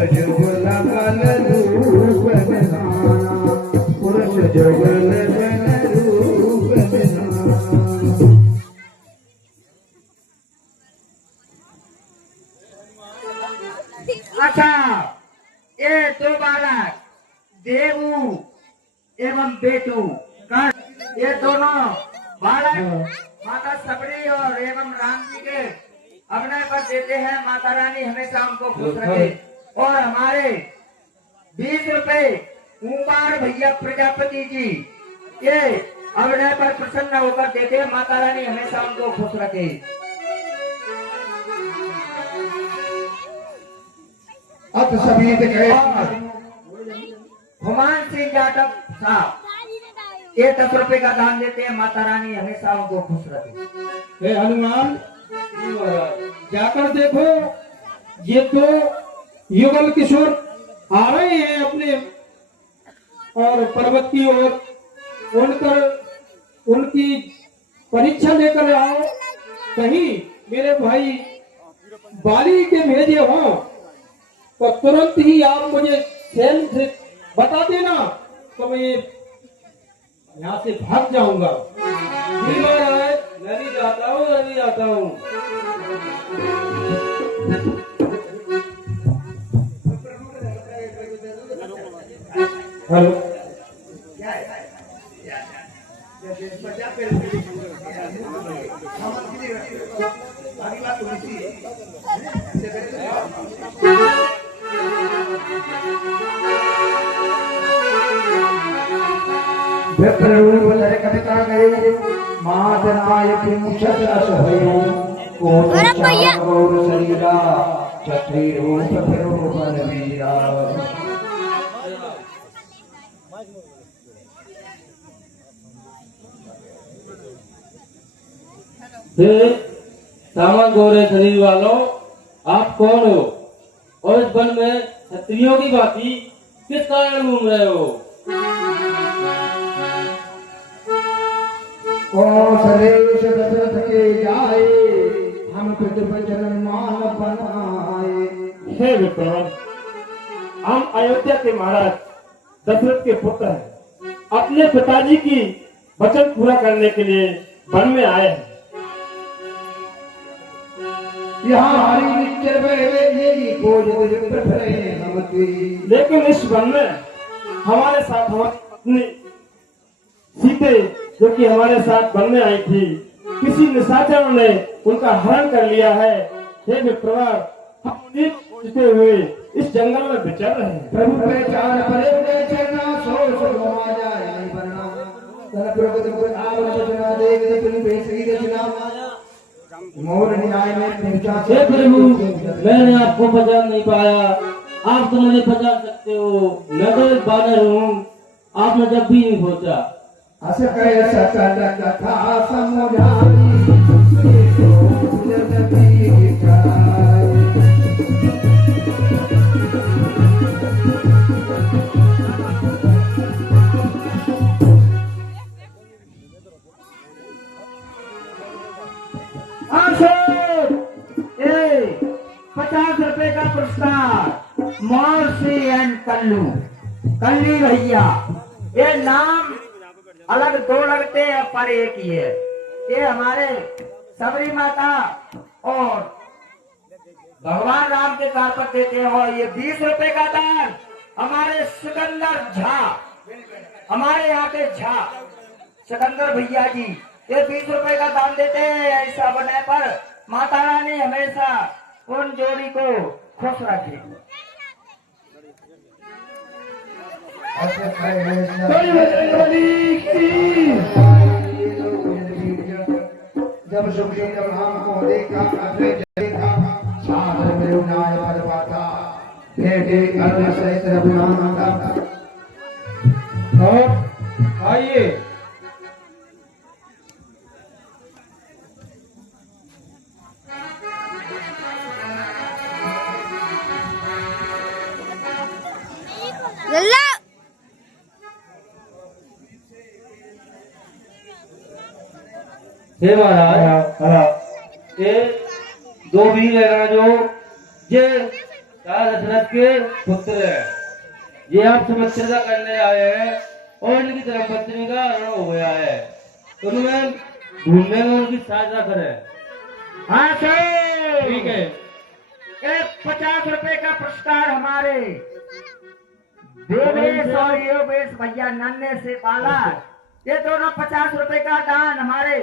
अच्छा, ये दो बालक देवू एवं बेटू ये दोनों बालक माता सबरी और एवं राम जी के अभिनय पर देते हैं। माता रानी हमेशा उनको खुश रखे। और हमारे 20 रुपए कुमार भैया प्रजापति जी ये अभिनय पर प्रसन्न होकर देते हैं। माता रानी हमेशा उनको खुश रखे। अब सभी हुमान सिंह यादव साहब ये 10 रुपए का दान देते हैं। माता रानी हमेशा उनको खुश रखे। हे हनुमान जाकर देखो, ये तो युगल किशोर आ रहे हैं अपने और पर्वत की ओर, उनकी परीक्षा लेकर आओ। कहीं मेरे भाई बाली के भेजे हो तो तुरंत ही आप मुझे सेल से बता देना, तो मैं यहाँ से भाग जाऊंगा। मैं भी जाता हूँ, मैं भी जाता हूँ। हेलो, कविता गए मातनाय शरीरा सामा गोरे शरीर वालों, आप कौन हो और इस वन में क्षत्रियों की बाकी किस कारण घूम रहे हो? सरेश दशरथ के जाए हम प्रतिवचन मान बनाए। हे विप्रवन, हम अयोध्या के महाराज दशरथ के पुत्र हैं। अपने पिताजी की वचन पूरा करने के लिए वन में आए हैं। यहाँ लेकिन इस वन में हमारे साथ हमारी पत्नी सीते, जो कि हमारे साथ वन में आई थी, किसी निशाचरों ने उनका हरण कर लिया है। हे विप्रवर, हम जीते हुए इस जंगल में विचर रहे हैं। प्रभु पहचान परे चरना सो सो जाए नहीं बनना तन प्रगति को आवल बचना देख तुम बेसरी रचना मोर न्याय में पहुंचा। हे प्रभु, मैंने आपको पहचान नहीं पाया। आप तो मुझे पहचान सकते हो, मैं तो एक बानर हूँ। आपने जब भी नहीं पहुंचा। अस कहे सकल कथा समझाई ए 50 रुपए का पुरस्कार मौसी एंड कल्ली भैया। ये नाम अलग दो लगते हैं पर एक ही है। ये हमारे सबरी माता और भगवान राम के कार पर देते हैं। और ये 20 रुपए का दान हमारे सिकंदर झा, हमारे यहाँ के झा सिकंदर भैया जी, ये 20 रुपए का दान देते हैं। ऐसा बने पर माता रानी हमेशा उन जोड़ी को खुश रखे। जब सुखदेव राम को देखा देखा सागर में उन्नाय पद पाता भेटे कर्ण सहित रघुनाथ का। और आइए लल्ला हे महाराज, ये दो वीर है जो ये दशरथ के पुत्र है। ये आप समस्या करने आए हैं और इनकी धर्मपत्नी का हरण हो गया है, तो उनमें ढूंढने में उनकी सहायता करें। हाँ सर, ठीक है। एक 50 रुपए का पुरस्कार हमारे देवेश और योगेश भैया नन्हे से पाला। ये दोनों 50 रुपए का दान हमारे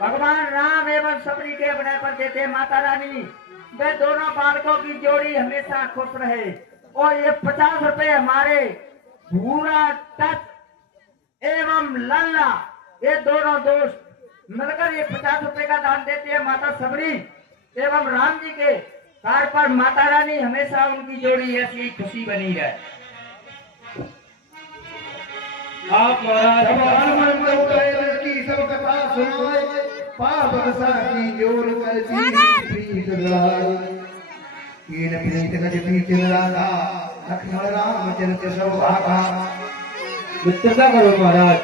भगवान राम एवं सबरी के अभिनय पर देते हैं। माता रानी वे दोनों बालकों की जोड़ी हमेशा खुश रहे। और ये 50 रुपए हमारे भूरा तत् एवं लल्ला, ये दोनों दोस्त मिलकर ये 50 रुपए का दान देते हैं माता सबरी एवं राम जी के कार पर। माता रानी हमेशा उनकी जोड़ी ऐसी खुशी बनी रहे। आप महाराज की सब कथा सुनाए, पाप दशा की जोर कर प्रीत लड़ाई। कीन प्रीत गज प्रीत लड़ा, लक्ष्मण राम चरित सौभागा। मित्रता करो महाराज।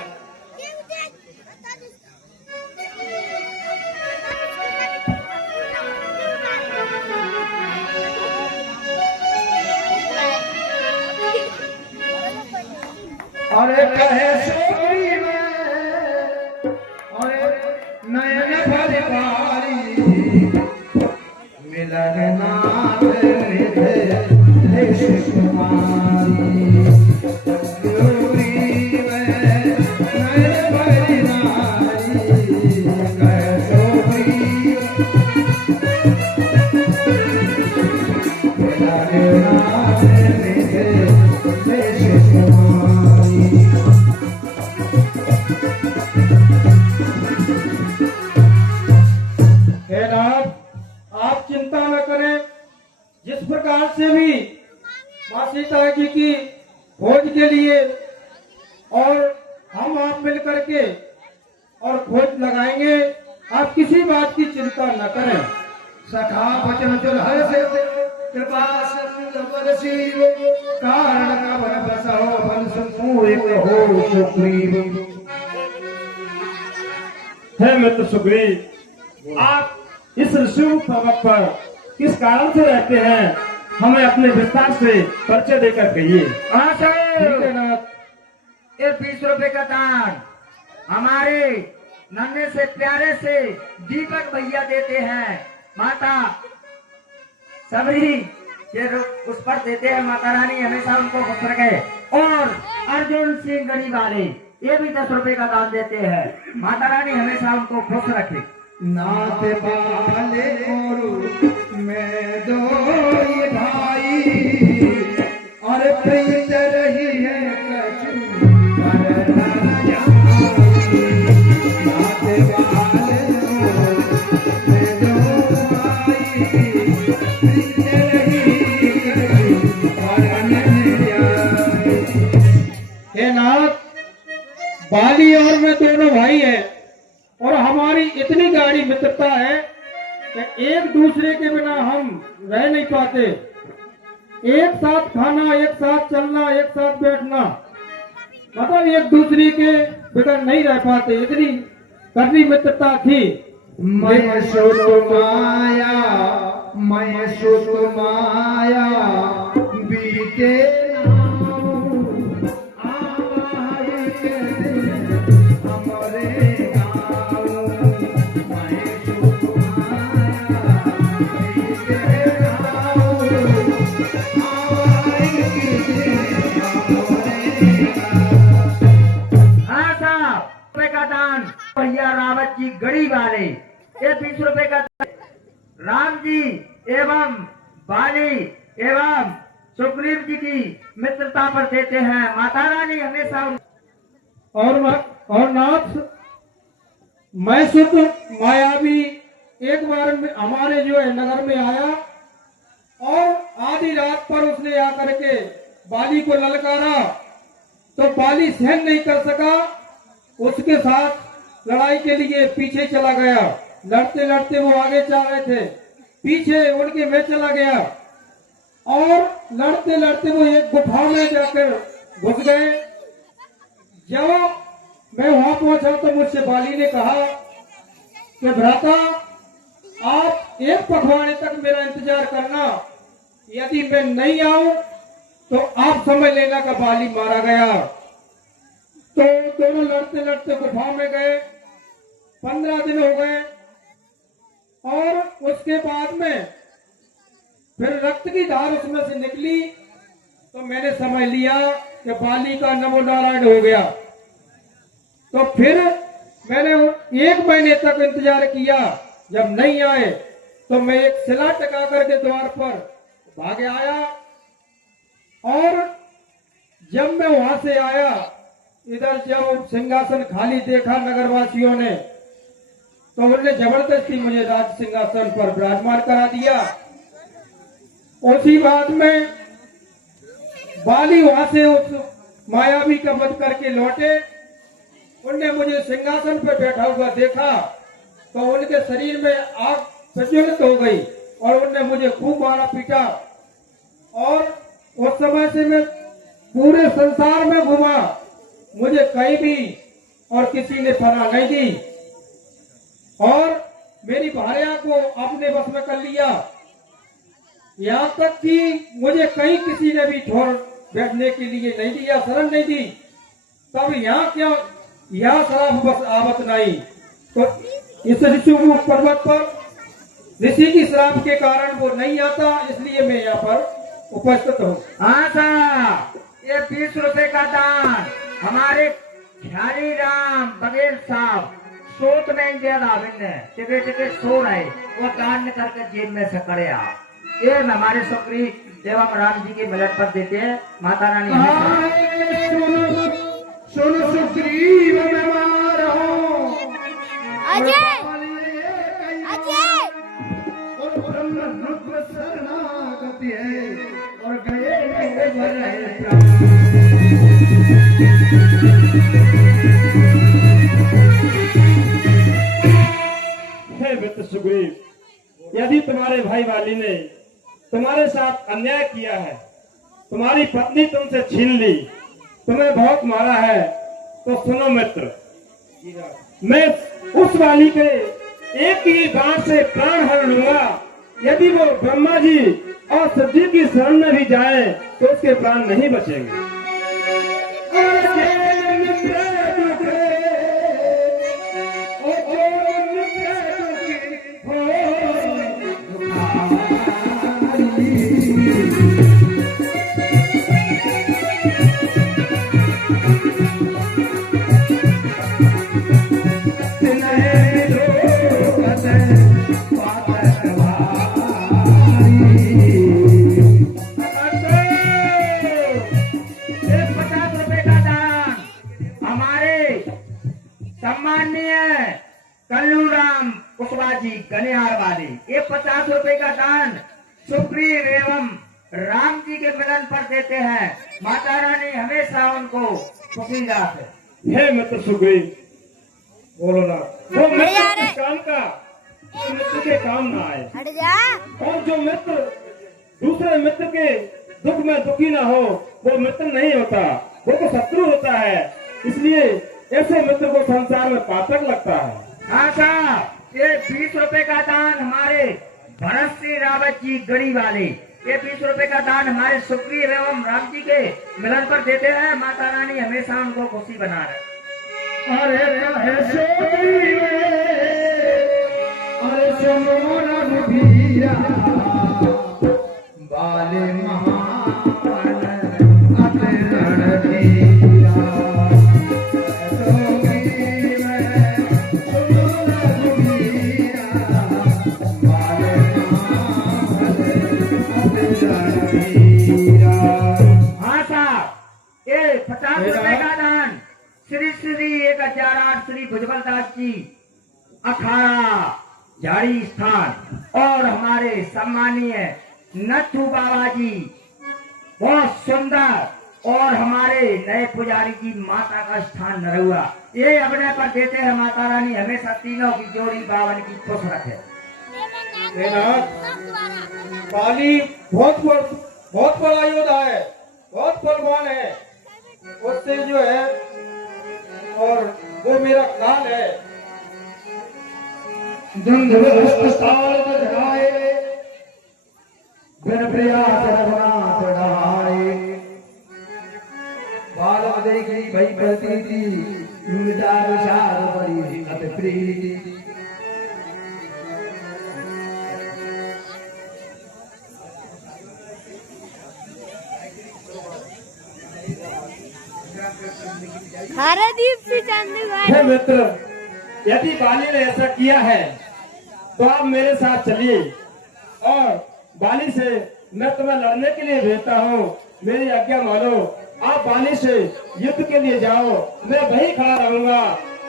अरे कहे सोरी में, अरे नयन भरवारी, मिलन नाथ निधे देश कुमारी। सोरी में नयन भरवारी, कहे सोरी मिलन नाथ निधे देश कुमारी। हे नाथ, आप चिंता न करें। जिस प्रकार से भी माँ सीता जी की खोज के लिए और हम आप मिल करके और खोज लगाएंगे, आप किसी बात की चिंता न करें। सखा वचन दुल्हर से कृपा बरसी, कारण का वन बसो बन संपूर्ण हो सुग्रीव। है मित्र सुग्रीव, आप इस शुभ पर्वत पर किस कारण से रहते हैं, हमें अपने विस्तार से परिचय देकर कहिए। हाँ ठीक है सर, नाथ। ये 20 रुपए का दान हमारे नन्हे से प्यारे से दीपक भैया देते हैं। माता सबरी ये उस पर देते हैं। माता रानी हमेशा उनको खुश रखे। और अर्जुन सिंह गढ़ी वाले ये भी 10 रुपए का दान देते हैं। माता रानी हमेशा उनको खुश रखे। नाथ बाले और मैं दो ये भाई, और प्रीत रही है कछु पर न जाई। नाथ बाले और मैं दो भाई, प्रीत रही कछु पर न जाई। हे नाथ, बाली और मैं दोनों भाई हैं और हमारी इतनी गाढ़ी मित्रता है कि एक दूसरे के बिना हम रह नहीं पाते। एक साथ खाना, एक साथ चलना, एक साथ बैठना, मतलब एक दूसरे के बिना नहीं रह पाते। इतनी गहरी मित्रता थी। मैं सुत माया, मैं सुत माया बीते नाम, आए के हमरे गाँव। मैं सुत माया बीते नाम, आए के हमरे गाँव। हाँ साहब, रुपए का दान भैया रावत जी गढ़ी वाले ये 20 रुपए का दान राम जी एवं बाली एवं सुग्रीव जी की मित्रता पर देते हैं। माता रानी हमेशा और नाथ, मैं सुत मायावी एक बार हमारे जो है नगर में आया और आधी रात पर उसने आकर के बाली को ललकारा, तो बाली सहन नहीं कर सका, उसके साथ लड़ाई के लिए पीछे चला गया। लड़ते लड़ते वो आगे चल रहे थे, पीछे उनके मैं चला गया और लड़ते लड़ते वो एक गुफा में जाकर घुस गए। जब मैं वहां पहुंचा तो मुझसे बाली ने कहा कि भ्राता, आप एक पखवाड़े तक मेरा इंतजार करना, यदि मैं नहीं आऊं तो आप समझ लेना का बाली मारा गया। तो दोनों लड़ते लड़ते गुफा में गए। 15 दिन हो गए और उसके बाद में फिर रक्त की धार उसमें से निकली तो मैंने समझ लिया कि बाली का नमो नारायण हो गया। तो फिर मैंने 1 महीने तक इंतजार किया। जब नहीं आए तो मैं एक शिला टका करके द्वार पर भागे आया और जब मैं वहां से आया, इधर जब सिंहासन खाली देखा नगरवासियों ने तो उन्होंने जबरदस्ती मुझे राज सिंहासन पर विराजमान करा दिया। उसी बाद में बाली वहां से उस मायावी का वध करके लौटे। उनने मुझे सिंहासन पर बैठा हुआ देखा तो उनके शरीर में आग प्रज्वलित हो गई और उनने मुझे खूब मारा पीटा। और उस समय से मैं पूरे संसार में घुमा, मुझे कहीं भी और किसी ने पनाह नहीं दी और मेरी भार्या को अपने बस में कर लिया। यहाँ तक कि मुझे कहीं किसी ने भी छोड़ बैठने के लिए नहीं दिया, शरण नहीं दी। तब यहाँ क्या, यहाँ शराब बस आवत नहीं। तो इस ऋषि पर्वत पर ऋषि की श्राप के कारण वो नहीं आता, इसलिए मैं यहाँ पर उपस्थित हूँ। हाँ साहब, ये 20 रुपए का दान हमारे ख्याली राम बघेल साहब सोच नहीं दिया था। टिके टिके सो रहे, वो दान करके जेब में से करे आप। ये हमारे सुग्री देवम राम जी के मिलट पर देते हैं। माता रानी सुनो सुग्रीव मैं मार हूँ अजय अजय और ब्रह्म रुद्र शरणागति है और गए हे मित्र सुग्रीव, यदि तुम्हारे भाई वाली ने तुम्हारे साथ अन्याय किया है, तुम्हारी पत्नी तुमसे छीन ली, तुम्हें बहुत मारा है, तो सुनो मित्र, मैं उस वाली के एक ही बात से प्राण हर लूंगा। यदि वो ब्रह्मा जी और शिव जी की शरण में भी जाए तो उसके प्राण नहीं बचेंगे। कल्लूराम कुशवाहा जी गनियार वाले, ये 50 रुपए का दान सुग्रीव एवं राम जी के मिलन पर देते हैं। माता रानी हमेशा उनको खुशी रखे। हे मित्र सुग्रीव, बोलो ना, वो मित्र के काम का जो मित्र के काम ना आए, हट जा। और जो मित्र दूसरे मित्र के दुख में दुखी ना हो वो मित्र नहीं होता, वो तो शत्रु होता है। इसलिए ऐसे मित्र को संसार में पातक लगता है। हाँ साहब, ये 20 रुपए का दान हमारे भरत सिंह रावत जी गढ़ी वाले, ये 20 रुपए का दान हमारे सुग्रीव एवं राम जी के मिलन पर देते हैं। माता रानी हमेशा उनको खुशी बना रहे। अरे सुनो रघुवीरा बाले महान अति रणधीरा सुग्रीव सुनो रघुवीरा बाले महान अति रणधीरा। हाँ साहब, ये 50 रुपए का दान श्री श्री 1008 श्री भुजबलदास जी अखाड़ा झाड़ी स्थान और हमारे सम्मानीय नथु बाबा जी बहुत सुंदर और हमारे नए पुजारी जी माता का स्थान नरहुआ, ये अपने पर देते हैं। माता रानी हमेशा तीनों की जोड़ी बावन की खुश रखे। बाली बहुत बड़ा योद्धा है, बहुत बलवान है, उससे जो है और वो मेरा काल है। धुंध बजाए फिर प्रयास रघुनाथ ढाए बालक देखी भई प्रतीति विचार सार बड़ी अति प्रीति हरदीप सिंह हे चंदीगढ़ मित्र, यदि बाली ने ऐसा किया है तो आप मेरे साथ चलिए और बाली से मैं तुम्हें लड़ने के लिए भेजता हूँ। मेरी आज्ञा मानो, आप बाली से युद्ध के लिए जाओ, मैं वहीं खड़ा रहूंगा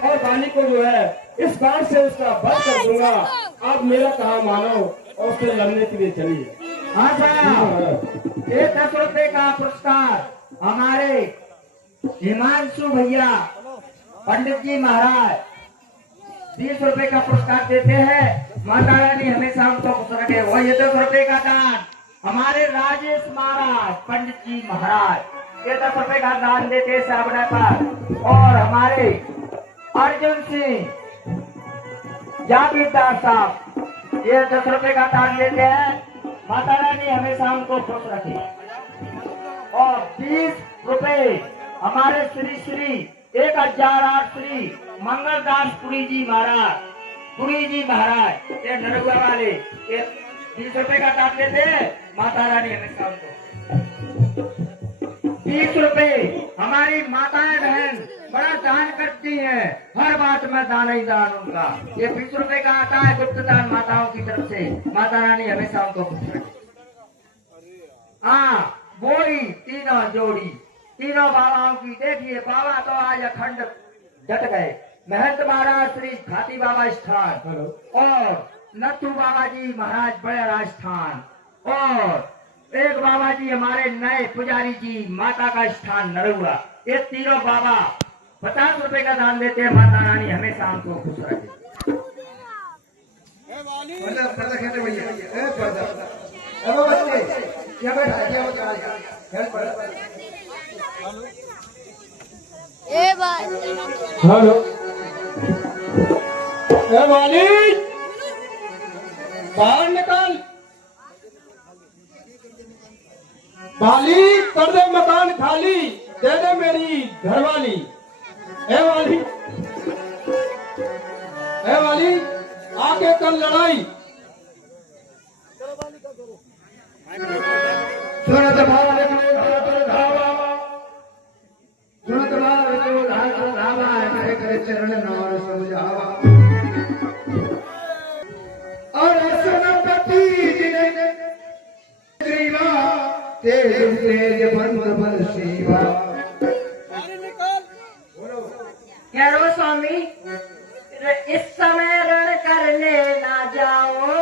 और बाली को जो है इस बाण से उसका वध कर दूंगा। आप मेरा कहा मानो और उससे लड़ने के लिए चलिए। अच्छा, ये 10 रुपए का पुरस्कार हमारे हिमांशु भैया पंडित जी महाराज 30 रुपए का पुरस्कार देते हैं। माता रानी हमेशा हमको खुश रखे। वो ये 10 रुपए का दान हमारे राजेश महाराज पंडित जी महाराज ये 10 रुपए का दान देते हैं साबड़ा पर। और हमारे अर्जुन सिंह जागीरदार साहब ये 10 रुपए का दान देते हैं। माता रानी हमेशा हमको खुश रखे। और 20 रुपए हमारे श्री श्री 1008 श्री मंगलदास पुरी जी महाराज ये नरगुआ वाले ये 20 रुपए का दान देते हैं। माता रानी हमेशा हमको 20 रुपए हमारी माताएं बहन बड़ा दान करती हैं। हर बात में दान ही दान उनका। ये 20 रुपए का आता है गुप्त दान माताओं की तरफ से। माता रानी हमेशा हमको खुश रखे। हाँ, बोरी तीनों जोड़ी तीनों बाबाओं की देखिए। बाबा तो आज अखंड डट गए। महंत महाराज श्री खाती बाबा स्थान और नथु बाबा जी महाराज बड़े राजस्थान और एक बाबा जी हमारे नए पुजारी जी माता का स्थान नरुआ। ये तीनों बाबा 50 रुपए का दान देते हैं। माता रानी हमेशा हमको खुश रखे। पर्दा खेलते भैया पर्दा अब बच्चे क्या बैठा ए बात हेलो, ए बाली बाहर निकाल। बाली कर दे मकान खाली, दे दे मेरी घरवाली। ए वाली आगे कर लड़ाई। सुनत भाव धावा सुनत भाव धावा करे करे चरण नार समझावा और सुनपति जिने ग्रीवा तेज तेज बंद बल शिवा। कह रो स्वामी इस समय रण करने ना जाओ।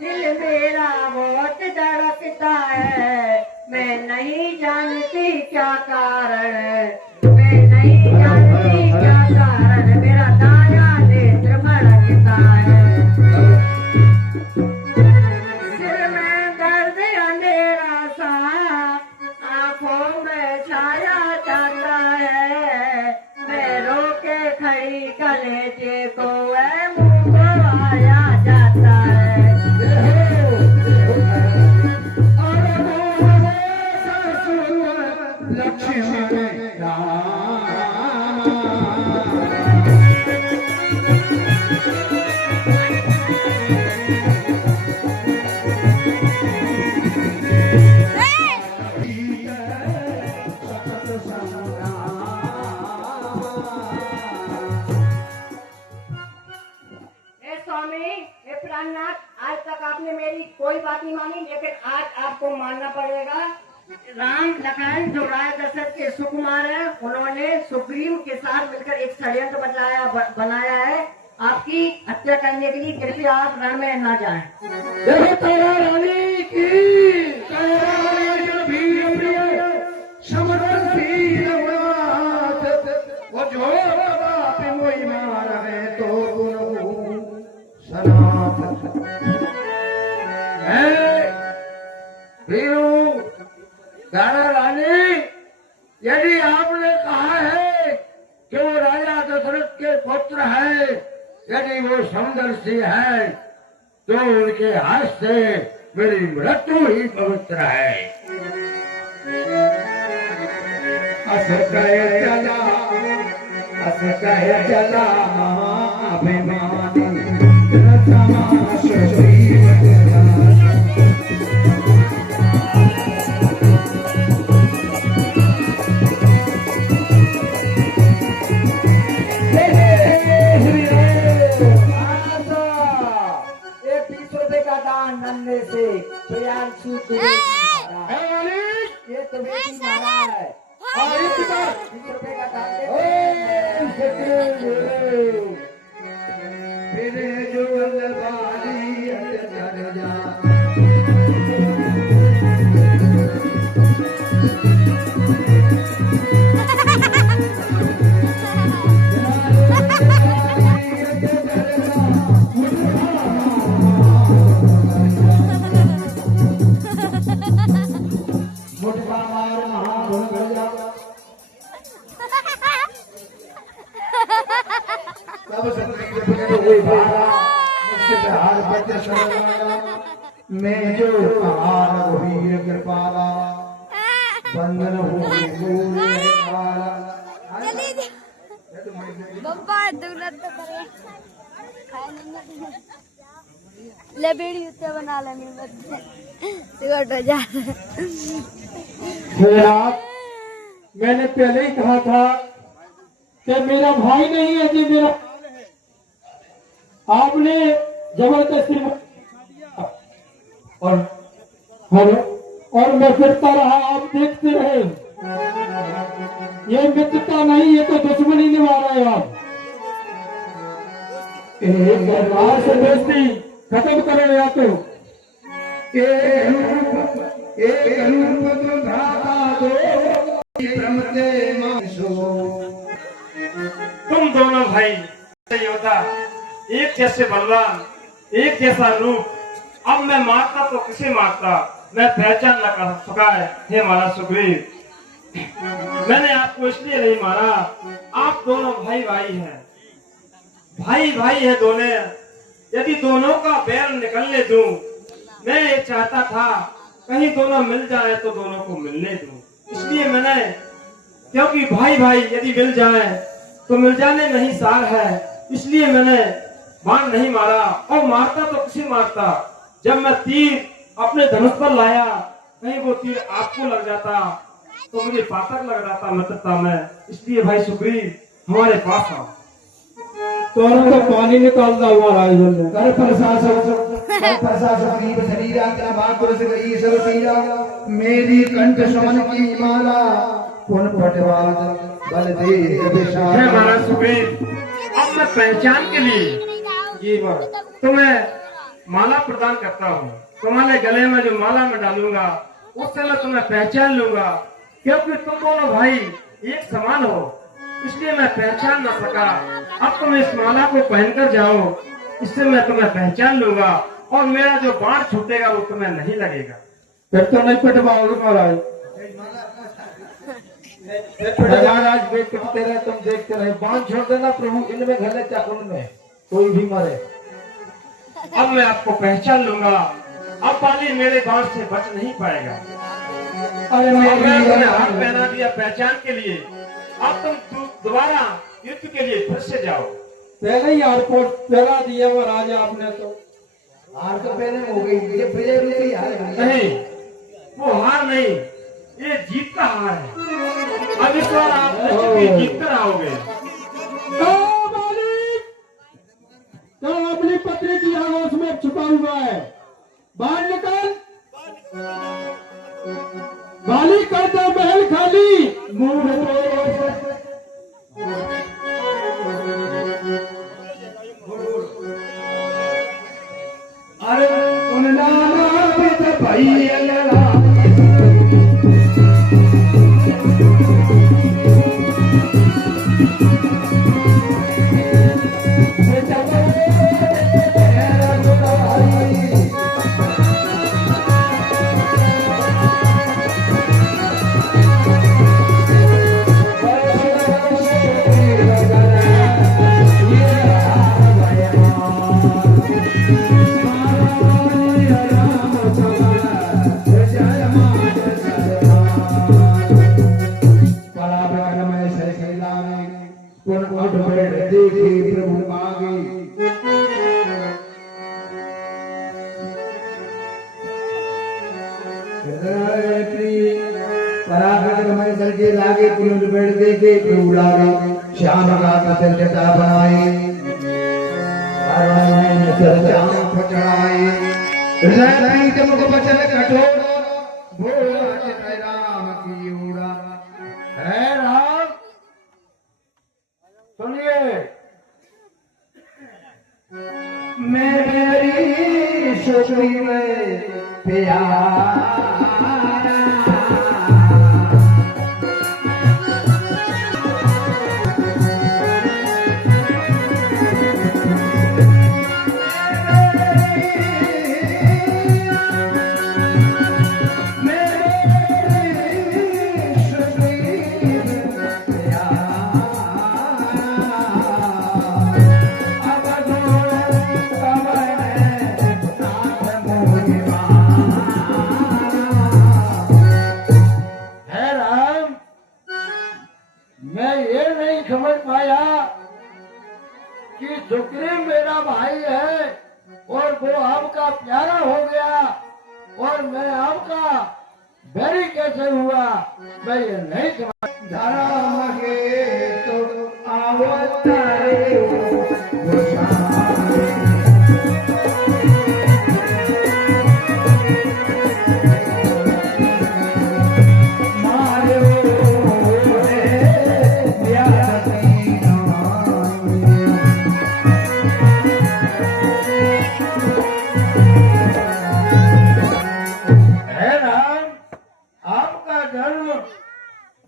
दिल मेरा बहुत धड़कता है। मैं नहीं जानती क्या कारण। मैं नहीं जानती क्या कारण। मेरा दाया नेत्र भड़कता है। सिर में दर्द अंधेरा सा आंखों में छाया जाता है। मैं रोके खड़ी कलेजे को मुंह को आया जाता है। आज तक आपने मेरी कोई बात नहीं मानी, लेकिन आज आपको मानना पड़ेगा। राम लखन जो राय दशरथ के सुकुमार हैं, उन्होंने सुग्रीव के साथ मिलकर एक षड्यंत्र बनाया है आपकी हत्या करने के लिए। कृपया आप रण में न जाएं। देखो तारा रानी की समरसील वो जो बाप मोई मार है तो सनात तारा रानी, यदि आपने कहा है कि वो राजा दशरथ के पुत्र है, यदि वो समदर्शी है तो उनके हाथ से मेरी मृत्यु ही पवित्र है। अस कहे चला महाअभिमानी नन्हे से प्रियांशु ये तो बेटी मारा है। 20 रुपए का दान फिर जो वाली चढ़ जा मैं जो कहा वीर कृपाला बंधन बब्बा दौलत तो करे ले बेड़ी उत्ते बना लेनी बच्चे सिगरेट हो जा। मैंने पहले ही कहा था कि मेरा भाई नहीं है जी, मेरा आपने जबरदस्ती और और मैं फिरता रहा, आप देखते रहे। ये मित्रता नहीं, ये तो दुश्मनी निभा रहे हैं आप। दरबार से दोस्ती खत्म करो या तो तुम दोनों भाई योद्धा, एक जैसे बलवान, एक जैसा रूप। अब मैं मारता तो किसे मारता, मैं पहचान न कर सका है। हे मारा सुग्रीव, मैंने आपको इसलिए नहीं मारा, आप दोनों भाई भाई हैं, भाई भाई है दोनों। यदि दोनों का बैर निकलने दूं, मैं ये चाहता था कहीं दोनों मिल जाए तो दोनों को मिलने दूं। इसलिए मैंने, क्योंकि भाई भाई यदि मिल जाए तो मिल जाने में ही सार है, इसलिए मैंने बाण नहीं मारा। और मारता तो किसे मारता, जब मैं तीर अपने धनुष पर लाया, कहीं वो तीर आपको लग जाता तो मुझे पातक लग जाता मित्रता में। इसलिए भाई सुग्रीव हमारे पास आओ। तो पानी निकालता हुआ राजभर ने कर प्रशासन शरीरा का भाकुर से गई सब सीरा, मेरी कंठ सोन की माला पुन पटवाद बल दे है महाराज सुग्रीव। अब मैं पहचान के लिए जी तुम्हें माला प्रदान करता हूँ। तुम्हारे गले में जो माला में डालूंगा उससे मैं तुम्हें पहचान लूंगा, क्योंकि तुम दोनों भाई एक समान हो, इसलिए मैं पहचान न सका। अब तुम इस माला को पहनकर जाओ, इससे मैं तुम्हें पहचान लूंगा और मेरा जो बाण छूटेगा वो तुम्हें नहीं लगेगा। फिर तो नहीं पिटवाओगे महाराज। महाराज वे पिटते रहे, तुम देखते रहे। बाण छोड़ देना प्रभु, इनमें घले चाकुन में कोई भी मरे। अब मैं आपको पहचान लूंगा, अब पाली मेरे बाण से बच नहीं पाएगा। अरे मैं तुम्हें हाथ पहना दिया पहचान के लिए, अब तुम दोबारा युद्ध के लिए फिर से जाओ। पहले ही एयरपोर्ट पहला दिया महाराज आपने तो। हार तो पहले हो गई, ये विजय रूपी हार है। नहीं, वो हार नहीं, ये जीत का हार है। अब इस बार आप जीत कर आओगे। तो अपनी पत्नी की आवाज में छुपा हुआ है, बाहर निकल। बाली कर दो महल खाली, अरे उन नाना पिता भाई अल्लाह कराकर हमारे सर के लागे पुनः बैठ दे के उड़ावे श्याम का चल जटा बनाए चाम फचड़ाए रही चमक बचल कठोर भोला चित राम की उड़ा है राम, सुनिए, मेरी शुक्री में प्यार समझ पाया कि सुग्रीव मेरा भाई है और वो आपका प्यारा हो गया और मैं आपका बैरी कैसे हुआ, मैं ये नहीं समझ। धर्म के तो अवतारे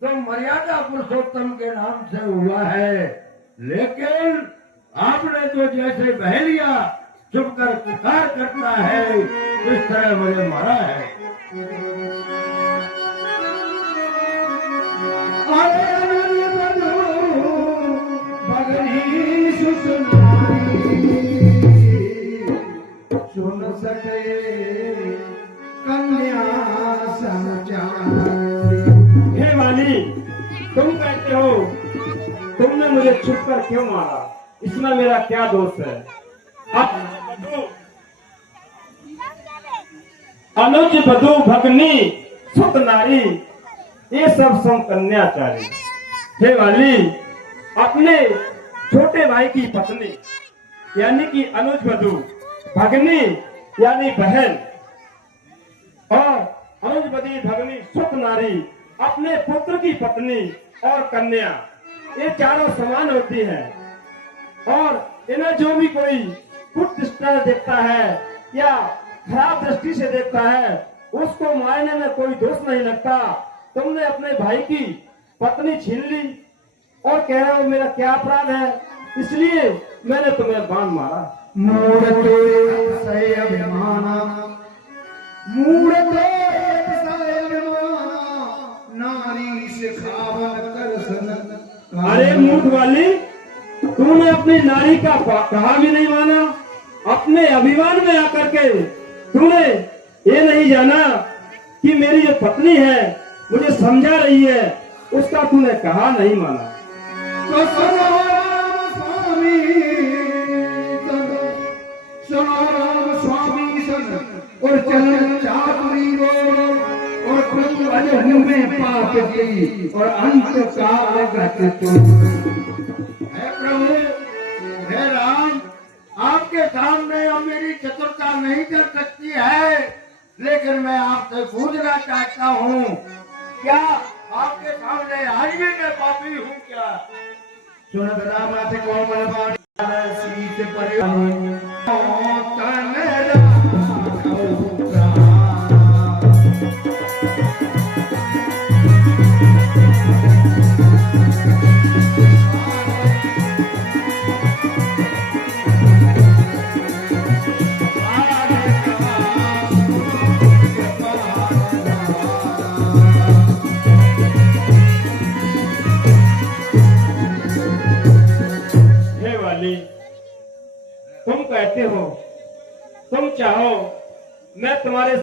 तो मर्यादा पुरुषोत्तम के नाम से हुआ है, लेकिन आपने तो जैसे बहेलिया चुप कर पुकार करता है इस तरह मुझे मारा है। सुन सके कन्या समाचार। हे वाली, तुम कहते हो तुमने मुझे छुप कर क्यों मारा, इसमें मेरा क्या दोष है? अनुज बधू भगनी सुत नारी ये सब सम कन्याचारी। हे वाली, अपने छोटे भाई की पत्नी यानी कि अनुज बधू, भगनी यानी बहन और अनुज बधी भगनी सुत नारी अपने पुत्र की पत्नी और कन्या, ये चारों समान होती हैं और इन्हें जो भी कोई कुछ दृष्टि देखता है या खराब दृष्टि से देखता है उसको मारने में कोई दोष नहीं लगता। तुमने अपने भाई की पत्नी छीन ली और कह रहे हो मेरा क्या अपराध है, इसलिए मैंने तुम्हें बाण मारा। मूढ़तो सय अभिमाना, मूढ़तो सय अभिमाना, नारी सिखावन कर सन। अरे मूठ वाली, तूने अपनी नारी का कहा भी नहीं माना, अपने अभिमान में आकर के तूने ये नहीं जाना कि मेरी जो पत्नी है मुझे समझा रही है, उसका तूने कहा नहीं माना। तो सुनो राम स्वामी सन, सुनो राम स्वामी सन, और चलन चातुरी रो, और प्रभु अजहू में पाप की और अंत काल गत तुम। हे प्रभु, हे राम, आपके सामने अब मेरी चतुरता नहीं कर सकती है, लेकिन मैं आपसे पूछना चाहता हूँ, क्या आपके सामने आज भी मैं पापी हूँ क्या? सुनत राम से कोमल बाणी सीत पर तन तुम कहते हो, तुम चाहो मैं तुम्हारे